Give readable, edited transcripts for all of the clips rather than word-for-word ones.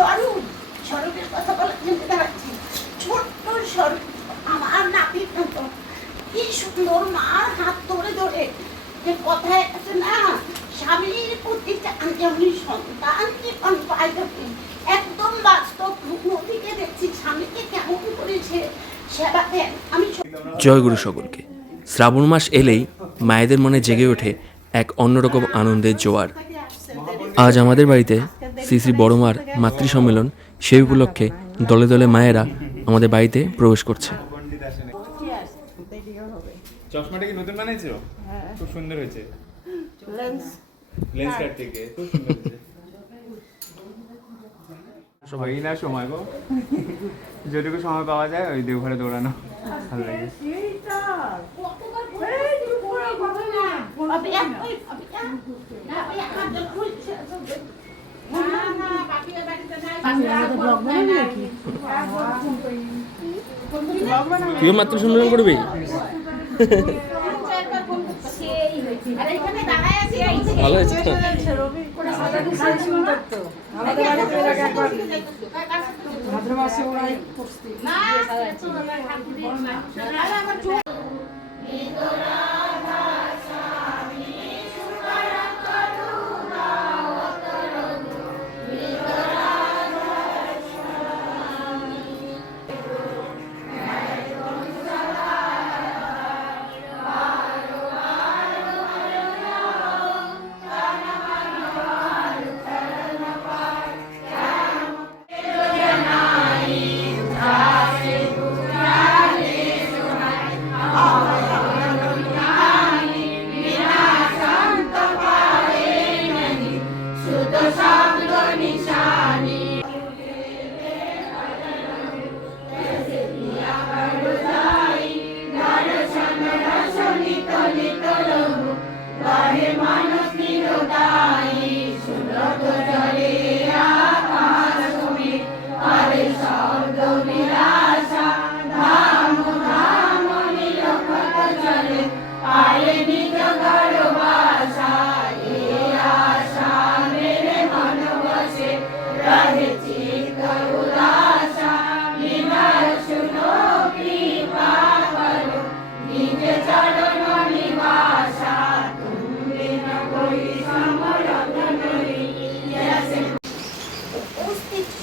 স্বরূপ, স্বরূপের কথা বলার জন্য দাঁড়াচ্ছি। ছোট্ট স্বরূপ আমার নাতির মতো, কি সুন্দর মার হাত ধরে ধরে, যে কথায় আছে না, স্বামীর প্রতি যেমনি সন্তান জীবন পায় যাবে, একদম বাস্তব নদীকে দেখছি স্বামীকে কেমন করেছে সেবা দেন। আমি জয়গুরু সকলকে। শ্রাবণ মাস এলেই মায়েদের মনে জেগে ওঠে এক অন্যরকম আনন্দের জোয়ার। আজ আমাদের বাড়িতে শ্রী শ্রী বড়মার মাতৃ সম্মেলন, সেই উপলক্ষে দলে দলে মায়েরা আমাদের বাড়িতে প্রবেশ করছে। চশমাটা কি নতুন বানিয়েছো? খুব সুন্দর হয়েছে। লেন্স কাট থেকে খুব সুন্দর হয়েছে। সবাই না সময় গো, যেটুকু সময় পাওয়া যায় ওই দেওঘরে দৌড়ানো ভালো লাগে। তুইও মাতৃ সম্মেলন করবি? ভালো হয়েছে তো।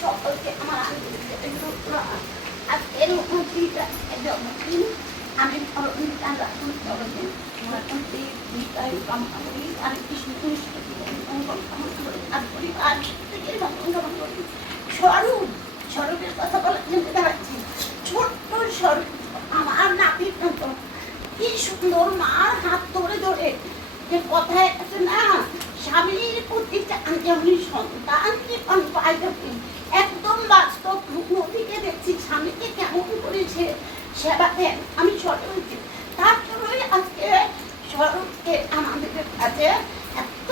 সকলকে আমার আজকের জন্মদিন, আমি স্বরূপ, স্বরূপের কথা বলার জন্য দাঁড়াচ্ছি। ছোট্ট স্বরূপ আমার নাতির মতো, কি সুন্দর মার হাত ধরে ধরে, যে কথায় আছে না, স্বামীর প্রতি যেমনি সন্তান জীবন পায় যাবে, একদম বাস্তব নদীকে দেখছি স্বামীকে কেমন করেছে সেবা দেন। আমি স্বরূপ, তার জন্যই আজকে স্বরূপকে আমাদের কাছে এত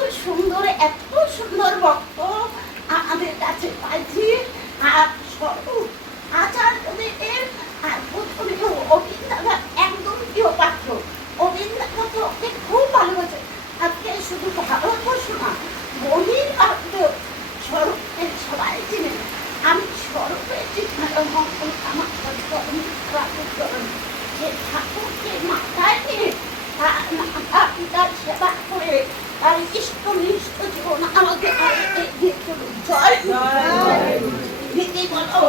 সুন্দর ভক্ত আমাদের কাছে পাইছি। আর স্বরূপ আচার্যদের আর প্রথমে অভিন্দার একদম প্রিয় পাত্র, অভিন্দার ওকে খুব ভালোবাসে। আজকে শুধু ভারতবর্ষ না, বহির ভারতেও স্বরূপের সবাই চিনে। আমি স্বরূপের মঙ্গল আমার যে ঠাকুরকে মাথায় নিয়ে তার পিতার সেবা করে তার ইষ্ট নিষ্ঠ জীবন আমাকে এগিয়ে চলুন। জয় দিদি বলো।